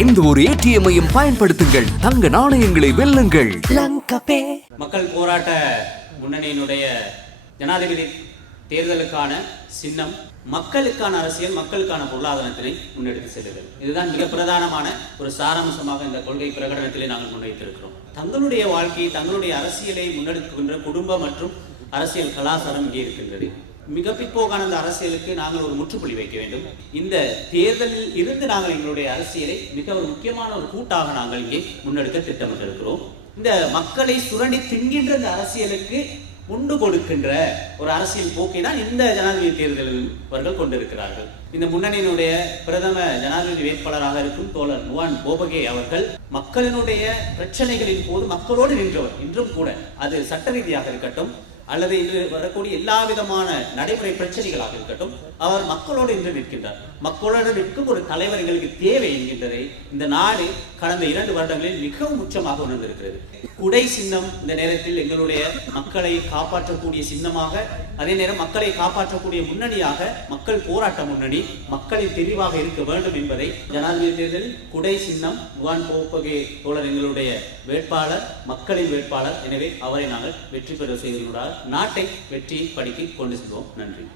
எந்த ஒரு ஏடிஎம்மையும் பயன்படுத்துங்கள். தங்க நாணயங்களை வெல்லுங்கள். மக்கள் போராட்ட முன்னணியினுடைய ஜனாதிபதி தேர்தலுக்கான சின்னம் மக்களுக்கான அரசியல் மக்களுக்கான பொருளாதாரத்தினை முன்னெடுத்து செல்லுதல் இதுதான் மிக பிரதானமான ஒரு சாராம்சமாக இந்த கொள்கை பிரகடனத்திலே நாங்கள் முன்வைத்திருக்கிறோம். தங்களுடைய வாழ்க்கையை தங்களுடைய அரசியலை முன்னெடுக்கின்ற குடும்ப மற்றும் அரசியல் கலாச்சாரம் இங்கே இருக்கின்றது. மிக பிற்போக்கான அந்த அரசியலுக்கு நாங்கள் ஒரு முற்றுப்புள்ளி வைக்க வேண்டும். இந்த தேர்தலில் இருந்து நாங்கள் எங்களுடைய அரசியலை மிக ஒரு முக்கியமான ஒரு கூட்டாக நாங்கள் இங்கே முன்னெடுக்க திட்டமிட்டிருக்கிறோம். இந்த மக்களை சுரண்டி தின்கின்ற இந்த அரசியலுக்கு உண்டு கொடுக்கின்ற ஒரு அரசியல் போக்கை தான் இந்த ஜனாதிபதி தேர்தலில் அவர்கள் கொண்டிருக்கிறார்கள். இந்த முன்னணியினுடைய பிரதம ஜனாதிபதி வேட்பாளராக இருக்கும் தோழர் நுவான் கோபகே அவர்கள் மக்களினுடைய பிரச்சனைகளின் போது மக்களோடு நின்றவர். இன்றும் கூட அது சட்ட ரீதியாக இருக்கட்டும் அல்லது இன்று வரக்கூடிய எல்லா விதமான நடைமுறை பிரச்சனைகளாக இருக்கட்டும் அவர் மக்களோடு இன்று நிற்கின்றார். மக்களோடு நிற்கும் ஒரு தலைவர் எங்களுக்கு தேவை என்கின்றதை இந்த நாடு கடந்த இரண்டு வருடங்களில் மிகவும் உச்சமாக உணர்ந்திருக்கிறது. குடை சின்னம் இந்த நேரத்தில் எங்களுடைய மக்களை காப்பாற்றக்கூடிய சின்னமாக அதே நேரம் மக்களை காப்பாற்றக்கூடிய முன்னணியாக மக்கள் போராட்ட முன்னணி மக்களின் தெரிவாக இருக்க வேண்டும் என்பதை ஜனாதிபதி தேர்தலில் குடை சின்னம் முகான் போப்பகே தோழர் எங்களுடைய வேட்பாளர் மக்களின் வேட்பாளர். எனவே அவரை நாங்கள் வெற்றி பெற செய்துள்ளார் நாட்டை வெற்றி படிக்கு கொண்டு செல்வோம். நன்றி.